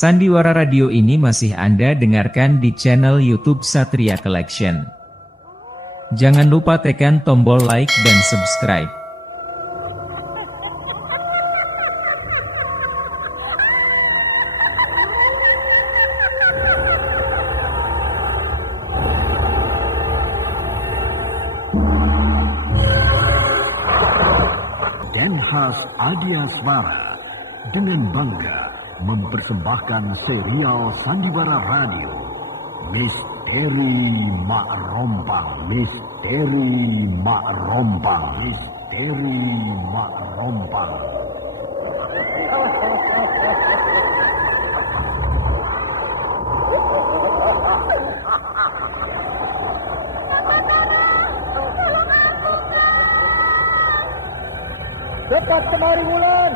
Sandiwara Radio ini masih Anda dengarkan di channel YouTube Satria Collection. Jangan lupa tekan tombol like dan subscribe. Denhas Adiasmara dengan bangga mempersembahkan serial Sandiwara Radio Misteri Mak Rompang, Misteri Mak Rompang, Misteri Mak Rompang. Cepat kemari Wulan.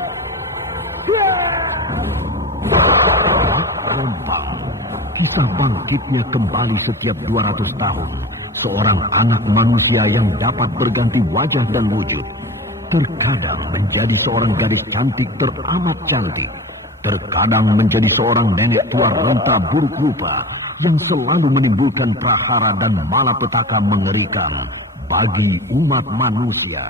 Rompang, kisah bangkitnya kembali setiap 200 tahun. Seorang anak manusia yang dapat berganti wajah dan wujud. Terkadang menjadi seorang gadis cantik teramat cantik. Terkadang menjadi seorang nenek tua renta buruk rupa yang selalu menimbulkan prahara dan malapetaka mengerikan bagi umat manusia.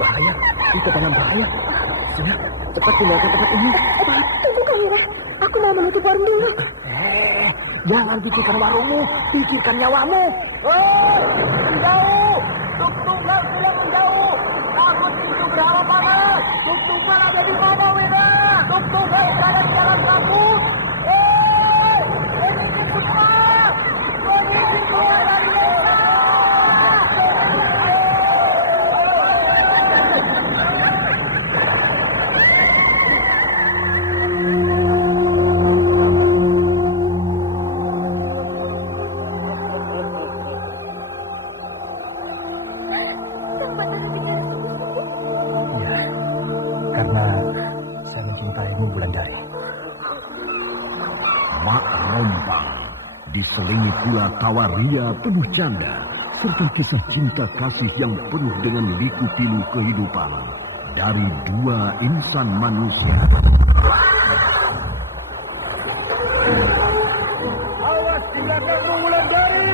Bahaya, kita dalam bahaya. Sina, cepat tinggalkan tempat ini. Tunggu Kamira, aku mau menutup warung dulu. Jangan pikirkan warungmu, pikirkan nyawamu. Menjauh, Tuk-Tunggal sudah menjauh. Takut itu berapa panas. Tuk-Tunggal ada di mana, Wira? Tuk-Tunggal berada di jalan kampus. Ini cepat. Ini keluar dari desa. Karena saya mencintaimu, Wulandari. Mak Rompang diselingi pula tawa ria penuh canda serta kisah cinta kasih yang penuh dengan liku-pilu kehidupan dari dua insan manusia. Awas di belakangmu, Wulandari.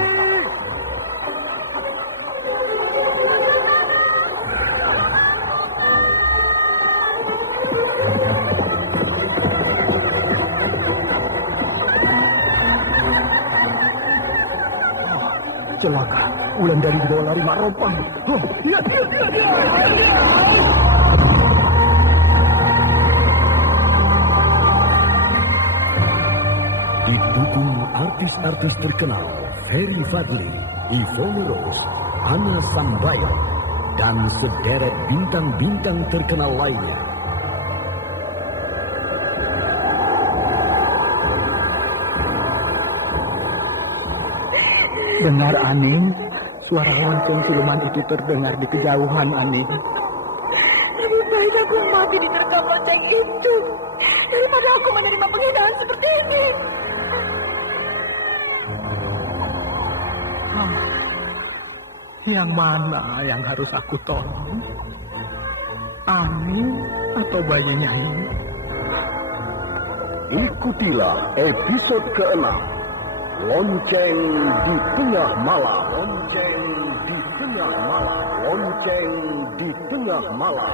Celaka, Wulandari dibawa lari Mak Rompang. Lihat. Didukung artis-artis terkenal Ferry Fadli, Yvonne Rose, Anna Sambayan, dan sederet bintang-bintang terkenal lainnya. Benar, Aning. Suara lonceng siluman itu terdengar di kejauhan, Aning. Lebih baik aku mati diterkam lonceng itu daripada aku menerima penghinaan seperti ini. Yang mana yang harus aku tolong? Aning atau bayinya ini? Ikutilah episode ke-6, Lonceng di Tengah Malam. Lonceng di Tengah Malam. Lonceng di Tengah Malam.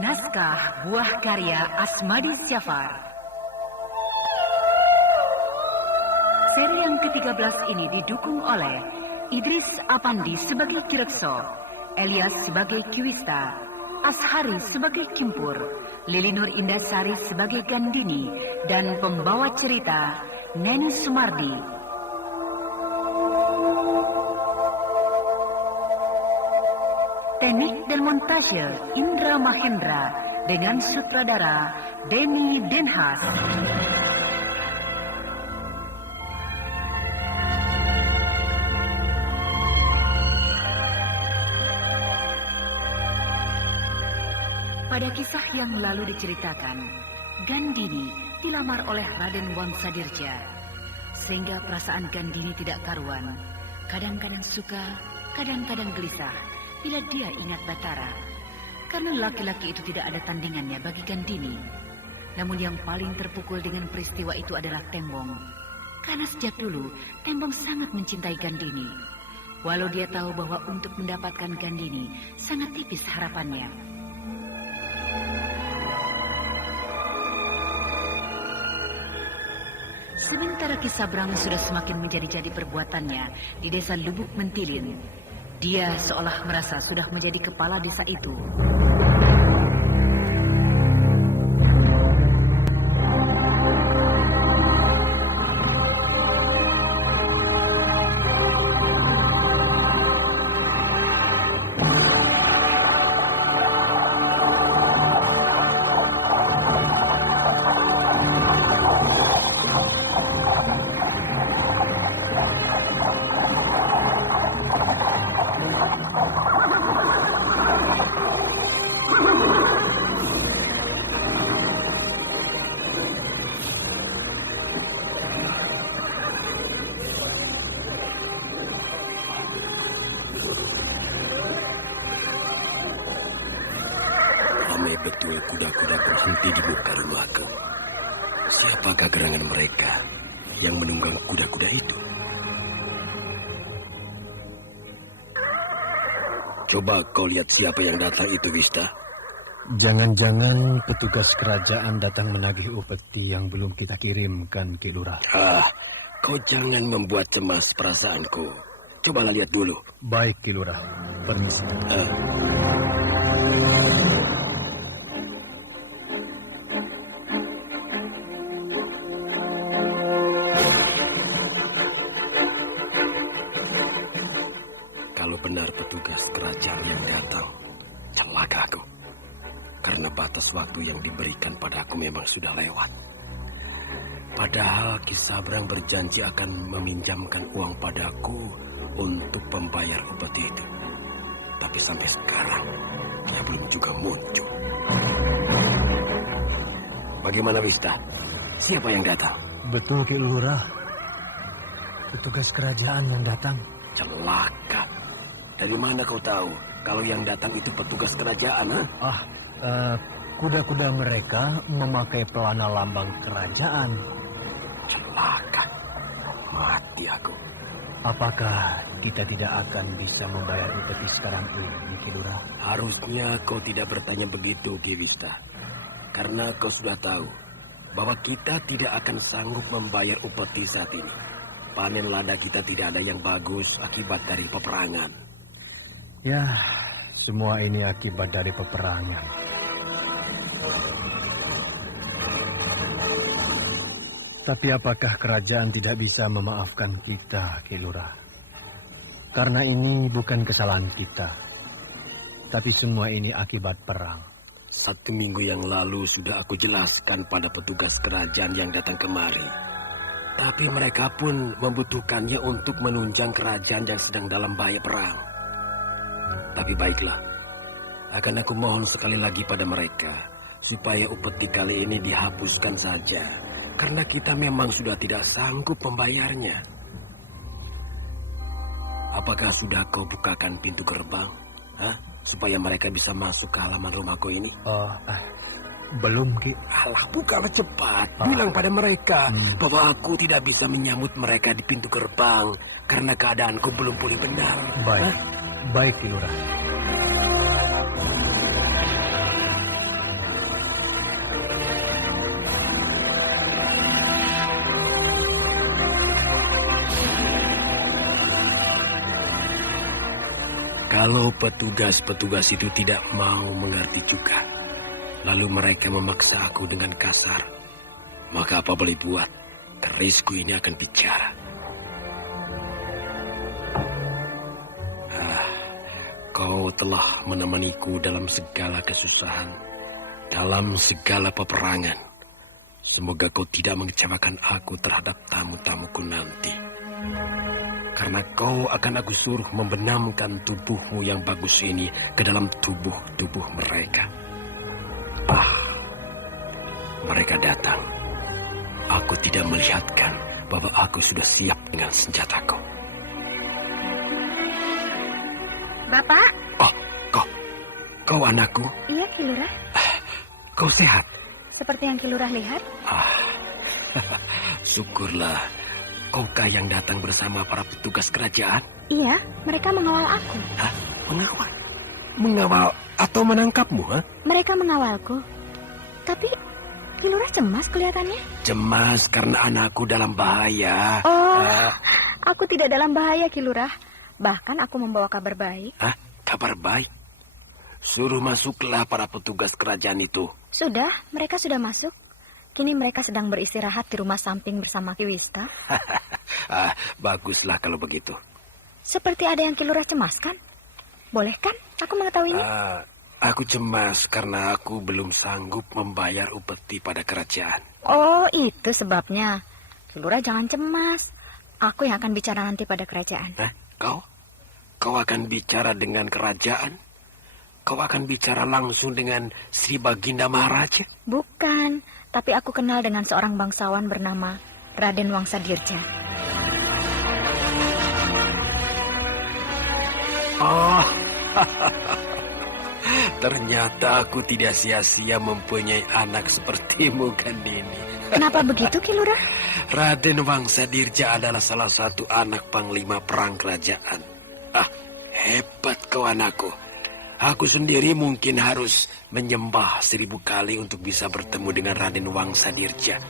Naskah buah karya Asmadi Syafar. Seri yang ke-13 ini didukung oleh Idris Apandi sebagai Kirekso, Elias sebagai Kiwista, Ashari sebagai Kimpur, Lili Nur Indasari sebagai Gandini, dan pembawa cerita Neni Sumardi. Teknik dan montase Indra Mahendra dengan sutradara Denny Denhas. Pada kisah yang lalu diceritakan, Gandini dilamar oleh Raden Wangsadirja, sehingga perasaan Gandini tidak karuan. Kadang-kadang suka, kadang-kadang gelisah bila dia ingat Batara, karena laki-laki itu tidak ada tandingannya bagi Gandini. Namun yang paling terpukul dengan peristiwa itu adalah Tembong, karena sejak dulu Tembong sangat mencintai Gandini, walau dia tahu bahwa untuk mendapatkan Gandini sangat tipis harapannya. Sementara Ki Sabrang sudah semakin menjadi-jadi perbuatannya di desa Lubuk Mentilin. Dia seolah merasa sudah menjadi kepala desa itu. Ramai betul kuda-kuda berhenti di muka rumahku. Siapakah gerangan mereka yang menunggang kuda-kuda itu? Coba kau lihat siapa yang datang itu, Wista. Jangan-jangan petugas kerajaan datang menagih upeti yang belum kita kirimkan, Ki Lurah. Kau jangan membuat cemas perasaanku. Cobalah lihat dulu. Baik, Ki Lurah. Permisi. Kalau benar petugas kerajaan yang datang, celaka aku. Karena batas waktu yang diberikan padaku memang sudah lewat. Padahal Ki Sabrang berjanji akan meminjamkan uang padaku untuk membayar upeti itu. Tapi sampai sekarang, dia belum juga muncul. Bagaimana, Wista? Siapa yang datang? Betul, Ki Lurah. Petugas kerajaan yang datang. Celaka. Dari mana kau tahu kalau yang datang itu petugas kerajaan? Kuda-kuda mereka memakai pelana lambang kerajaan. Celaka. Mati aku. Apakah kita tidak akan bisa membayar upeti sekarang ini, Ki Lurah? Harusnya kau tidak bertanya begitu, Ki Wista. Karena kau sudah tahu bahwa kita tidak akan sanggup membayar upeti saat ini. Panen lada kita tidak ada yang bagus akibat dari peperangan. Ya, semua ini akibat dari peperangan. Tapi apakah kerajaan tidak bisa memaafkan kita, Ki Lurah? Karena ini bukan kesalahan kita. Tapi semua ini akibat perang. 1 minggu yang lalu sudah aku jelaskan pada petugas kerajaan yang datang kemari. Tapi mereka pun membutuhkannya untuk menunjang kerajaan yang sedang dalam bahaya perang. Tapi baiklah, akan aku mohon sekali lagi pada mereka, supaya upeti kali ini dihapuskan saja, karena kita memang sudah tidak sanggup membayarnya. Apakah sudah kau bukakan pintu gerbang, supaya mereka bisa masuk ke halaman rumahku ini? Belum, Ki. Alah, bukalah cepat. Bilang pada mereka bahwa aku tidak bisa menyambut mereka di pintu gerbang karena keadaanku belum pulih benar. Baik, baik, Ki Lurah. Kalau petugas-petugas itu tidak mau mengerti juga, lalu mereka memaksa aku dengan kasar, maka apa boleh buat, kerisku ini akan bicara. Kau telah menemaniku dalam segala kesusahan, dalam segala peperangan. Semoga kau tidak mengecewakan aku terhadap tamu-tamuku nanti. Karena kau akan aku suruh membenamkan tubuhmu yang bagus ini ke dalam tubuh-tubuh mereka. apa? Mereka datang. Aku tidak melihatkan bahwa aku sudah siap dengan senjataku. Bapak? Oh, kau anakku? Iya, Ki Lurah. Kau sehat? Seperti yang Ki Lurah lihat. Syukurlah. Kaukah yang datang bersama para petugas kerajaan? Iya, mereka mengawal aku. Hah? Mengawal? Mengawal atau menangkapmu? Ha? Mereka mengawalku. Tapi Ki Lurah cemas kelihatannya. Cemas karena anakku dalam bahaya. Oh, aku tidak dalam bahaya, Ki Lurah. Bahkan aku membawa kabar baik. Hah? Kabar baik? Suruh masuklah para petugas kerajaan itu. Sudah, mereka sudah masuk. Kini mereka sedang beristirahat di rumah samping bersama Ki Wista. Baguslah kalau begitu. Seperti ada yang Ki Lurah cemaskan. Boleh kan aku mengetahuinya? Aku cemas karena aku belum sanggup membayar upeti pada kerajaan. Oh, itu sebabnya. Ki Lurah jangan cemas. Aku yang akan bicara nanti pada kerajaan. Hah? Kau akan bicara dengan kerajaan? Kau akan bicara langsung dengan Sri Baginda Maharaja? Bukan, tapi aku kenal dengan seorang bangsawan bernama Raden Wangsadirja. Oh, ternyata aku tidak sia-sia mempunyai anak sepertimu, Gandini. Kenapa begitu, Ki Lurah? Raden Wangsadirja adalah salah satu anak panglima perang kerajaan. Hebat kau anakku. Aku sendiri mungkin harus menyembah 1000 kali untuk bisa bertemu dengan Raden Wangsadirja.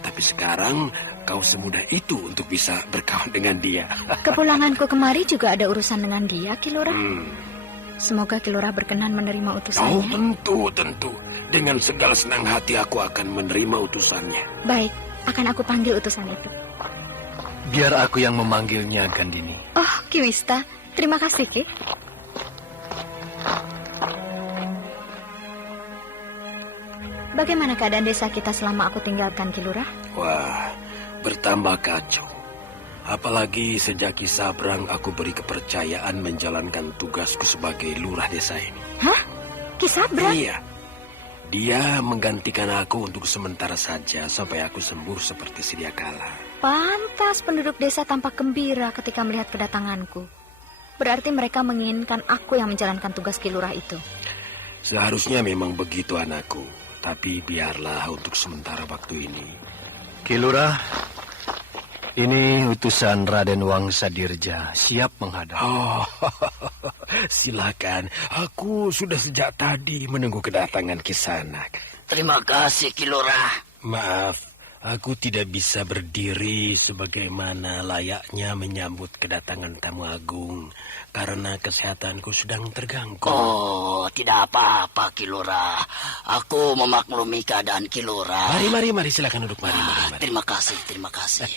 Tapi sekarang kau semudah itu untuk bisa berkawan dengan dia. Kepulanganku kemari juga ada urusan dengan dia, Ki Lurah. Semoga Ki Lurah berkenan menerima utusannya. Oh, tentu. Dengan segala senang hati aku akan menerima utusannya. Baik, akan aku panggil utusan itu. Biar aku yang memanggilnya, Gandini. Oh, Ki Wista, terima kasih, Ki. Bagaimana keadaan desa kita selama aku tinggalkan, Ki Lurah? Wah, bertambah kacau. Apalagi sejak Ki Sabrang aku beri kepercayaan menjalankan tugasku sebagai lurah desa ini. Hah? Ki Sabrang? Iya. Dia menggantikan aku untuk sementara saja sampai aku sembuh seperti sedia kala. Pantas penduduk desa tampak gembira ketika melihat kedatanganku. Berarti mereka menginginkan aku yang menjalankan tugas Ki Lurah itu. Seharusnya memang begitu anakku. Tapi biarlah untuk sementara waktu ini. Ki Lurah, ini utusan Raden Wangsadirja siap menghadap. Oh, silakan. Aku sudah sejak tadi menunggu kedatangan Kisanak. Terima kasih, Ki Lurah. Maaf, aku tidak bisa berdiri sebagaimana layaknya menyambut kedatangan tamu agung karena kesehatanku sedang terganggu. Oh, tidak apa-apa, Ki Lurah. Aku memaklumi keadaan Ki Lurah. Mari, silakan duduk. Mari. Terima kasih.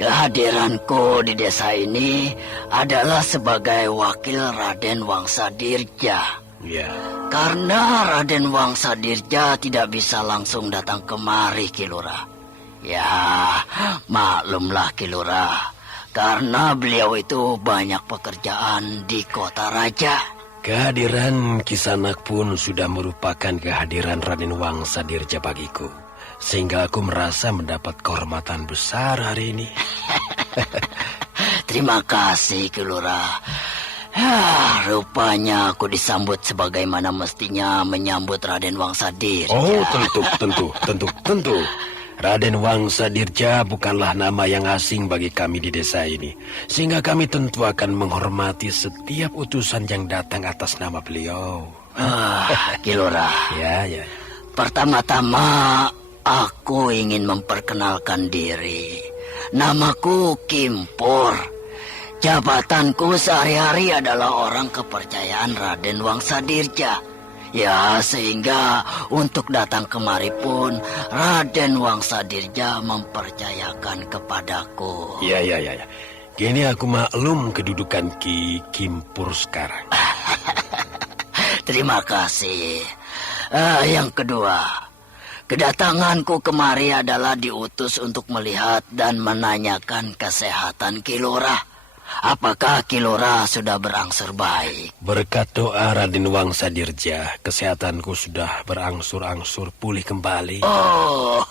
Kehadiranku di desa ini adalah sebagai wakil Raden Wangsadirja. Ya. Karena Raden Wangsadirja tidak bisa langsung datang kemari, Ki Lurah. Ya, maklumlah Ki Lurah. Karena beliau itu banyak pekerjaan di kota raja. Kehadiran Kisanak pun sudah merupakan kehadiran Raden Wangsadirja bagiku. Sehingga aku merasa mendapat kehormatan besar hari ini. Terima kasih, Ki Lurah. Rupanya aku disambut sebagaimana mestinya menyambut Raden Wangsadirja. Oh, tentu. Raden Wangsadirja bukanlah nama yang asing bagi kami di desa ini. Sehingga kami tentu akan menghormati setiap utusan yang datang atas nama beliau. Ki Lurah. Ya. Pertama-tama aku ingin memperkenalkan diri. Namaku Kimpur. Jabatanku sehari-hari adalah orang kepercayaan Raden Wangsadirja. Ya, sehingga untuk datang kemari pun Raden Wangsadirja mempercayakan kepadaku. Ya. Kini aku maklum kedudukan Ki Kimpur sekarang. Terima kasih. Yang kedua, Kedatanganku kemari adalah diutus untuk melihat dan menanyakan kesehatan Kilurah. Apakah Kilurah sudah berangsur baik? Berkat doa Raden Wangsadirja, kesehatanku sudah berangsur-angsur pulih kembali. Oh,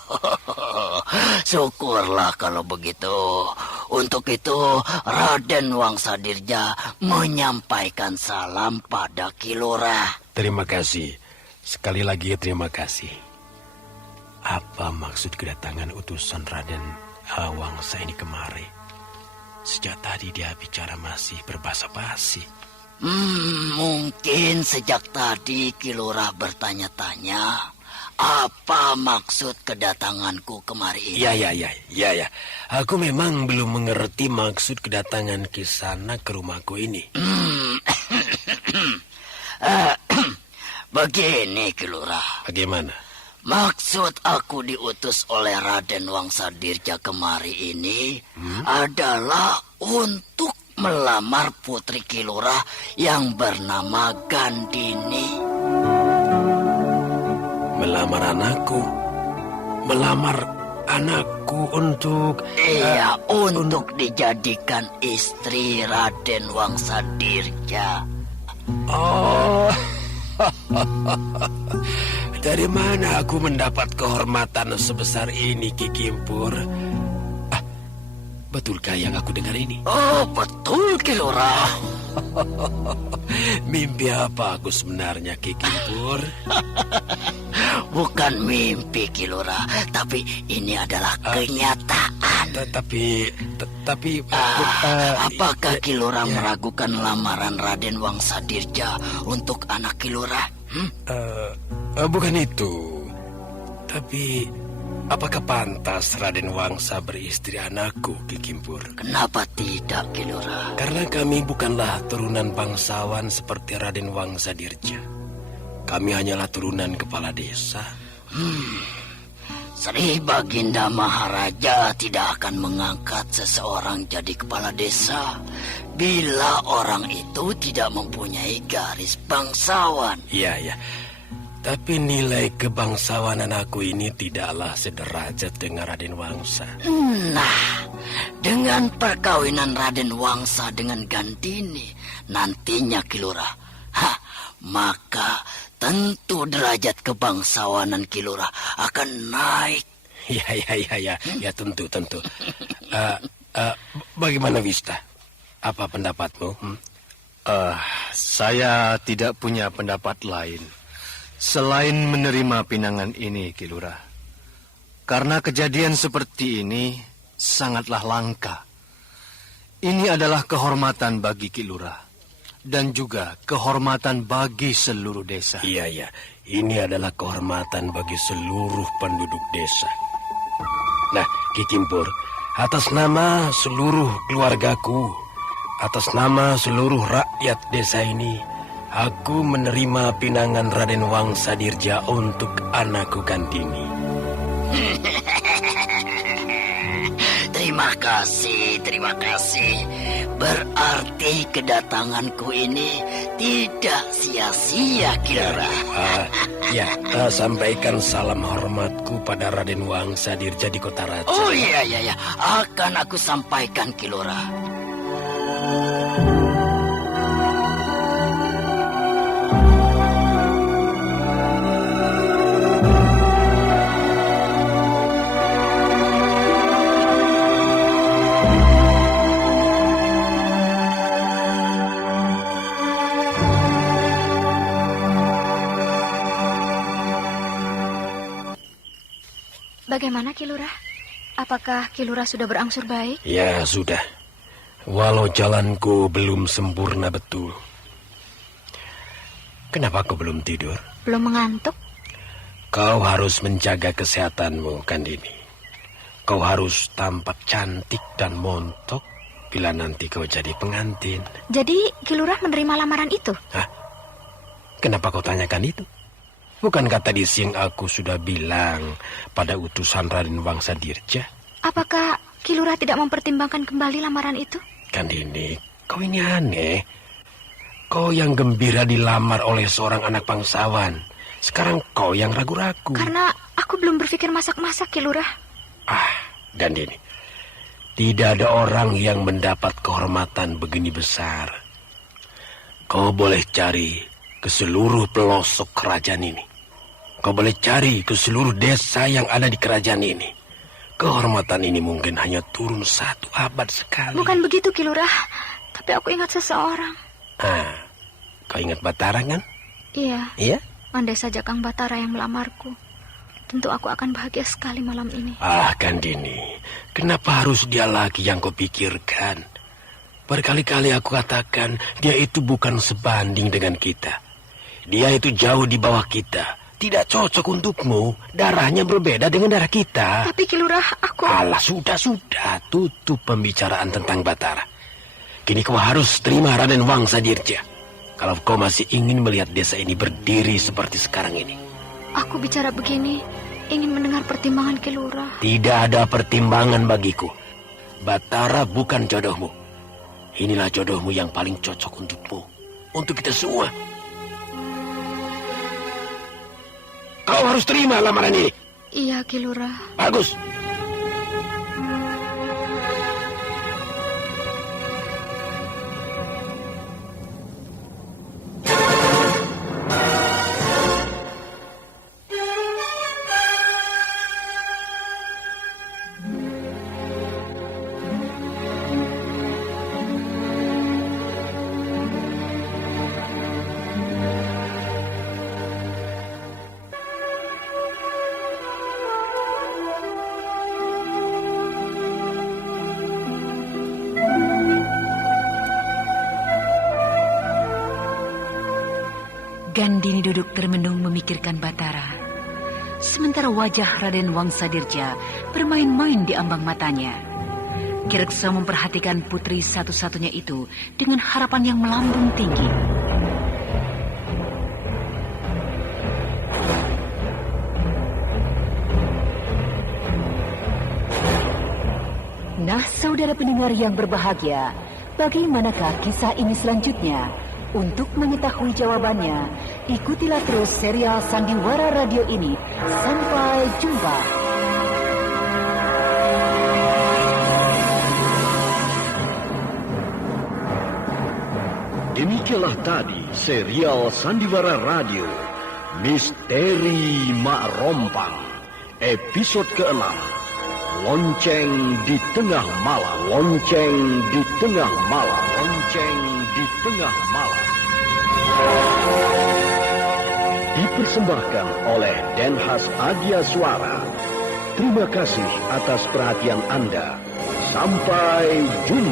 syukurlah kalau begitu. Untuk itu, Raden Wangsadirja menyampaikan salam pada Kilurah. Terima kasih. Sekali lagi terima kasih. Apa maksud kedatangan utusan Raden Wangsa ini kemari? Sejak tadi dia bicara masih berbahasa basi. Mungkin sejak tadi Kilurah bertanya-tanya apa maksud kedatanganku kemari ini. Ya. Aku memang belum mengerti maksud kedatangan Kisana ke rumahku ini. Begini, Kilurah. Bagaimana? Maksud aku diutus oleh Raden Wangsadirja kemari ini adalah untuk melamar putri Kilurah yang bernama Gandini. Melamar anakku? Melamar anakku untuk... Iya, untuk dijadikan istri Raden Wangsadirja. Oh... Dari mana aku mendapat kehormatan sebesar ini, Ki Kimpur? Betulkah yang aku dengar ini? Oh, betul, Kilurah. Mimpi apa aku sebenarnya, Ki Kimpur? Bukan mimpi, Kilurah, tapi ini adalah kenyataan. Tapi... apakah Kilurah meragukan lamaran Raden Wangsadirja untuk anak Kilurah? Bukan itu. Tapi apakah pantas Raden Wangsa beristri anakku, Ki Kimpur? Kenapa tidak, Kilurah? Karena kami bukanlah turunan bangsawan seperti Raden Wangsadirja. Kami hanyalah turunan kepala desa. Sri Baginda Maharaja tidak akan mengangkat seseorang jadi kepala desa bila orang itu tidak mempunyai garis bangsawan. Iya. Tapi nilai kebangsawanan aku ini tidaklah sederajat dengan Raden Wangsa. Nah, dengan perkawinan Raden Wangsa dengan Gandini nantinya, Kilurah, maka tentu derajat kebangsawanan Kilurah akan naik. Ya, tentu. Bagaimana, Wista? Apa pendapatmu? Saya tidak punya pendapat lain selain menerima pinangan ini, Kilurah. Karena kejadian seperti ini sangatlah langka. Ini adalah kehormatan bagi Kilurah dan juga kehormatan bagi seluruh desa. Iya. Ini adalah kehormatan bagi seluruh penduduk desa. Nah, Ki Kimpur, atas nama seluruh keluargaku, atas nama seluruh rakyat desa ini, aku menerima pinangan Raden Wangsadirja untuk anakku Gandini. Terima kasih. Berarti kedatanganku ini tidak sia-sia, Kilurah. Sampaikan salam hormatku pada Raden Wangsadirja di Kota Raja. Oh iya. Akan aku sampaikan, Kilurah. Bagaimana, Kilurah? Apakah Kilurah sudah berangsur baik? Ya, sudah. Walau jalanku belum sempurna betul. Kenapa kau belum tidur? Belum mengantuk? Kau harus menjaga kesehatanmu, Gandini. Kau harus tampak cantik dan montok bila nanti kau jadi pengantin. Jadi Kilurah menerima lamaran itu? Hah? Kenapa kau tanyakan itu? Bukankah tadi siang aku sudah bilang pada utusan Raden Wangsadirja? Apakah Kilurah tidak mempertimbangkan kembali lamaran itu? Gandini, kau ini aneh. Kau yang gembira dilamar oleh seorang anak bangsawan, Sekarang kau yang ragu-ragu. Karena aku belum berpikir masak-masak, Ki Lurah. Gandini, tidak ada orang yang mendapat kehormatan begini besar. Kau boleh cari ke seluruh pelosok kerajaan ini. Kau boleh cari ke seluruh desa yang ada di kerajaan ini. Kehormatan ini mungkin hanya turun 1 abad sekali. Bukan begitu, Ki Lurah. Tapi aku ingat seseorang. Kau ingat Batara kan? Iya. Iya? Andai saja Kang Batara yang melamarku, tentu aku akan bahagia sekali malam ini. Gandini, kenapa harus dia lagi yang kau pikirkan? Berkali-kali aku katakan, dia itu bukan sebanding dengan kita. Dia itu jauh di bawah kita. Tidak cocok untukmu. Darahnya berbeda dengan darah kita. Tapi Ki Lurah, aku... Alah, sudah. Tutup pembicaraan tentang Batara. Kini kau harus terima Raden Wangsa Dirja. Kalau kau masih ingin melihat desa ini berdiri seperti sekarang ini. Aku bicara begini, ingin mendengar pertimbangan Ki Lurah. Tidak ada pertimbangan bagiku. Batara bukan jodohmu. Inilah jodohmu yang paling cocok untukmu. Untuk kita semua. Kau harus terima lamaran ini. Iya, Ki Lurah. Bagus. Gandini duduk termenung memikirkan Batara. Sementara wajah Raden Wangsa Dirja bermain-main di ambang matanya. Ki Rekso memperhatikan putri satu-satunya itu dengan harapan yang melambung tinggi. Nah, saudara pendengar yang berbahagia, bagaimanakah kisah ini selanjutnya? Untuk mengetahui jawabannya, ikutilah terus serial Sandiwara Radio ini. Sampai jumpa. Demikianlah tadi serial Sandiwara Radio, Misteri Mak Rompang, episode ke-6. Lonceng di tengah malam. Lonceng di tengah malam. Lonceng di tengah malam. Dipersembahkan oleh Denhas Adia Suara. Terima kasih atas perhatian Anda. Sampai jumpa.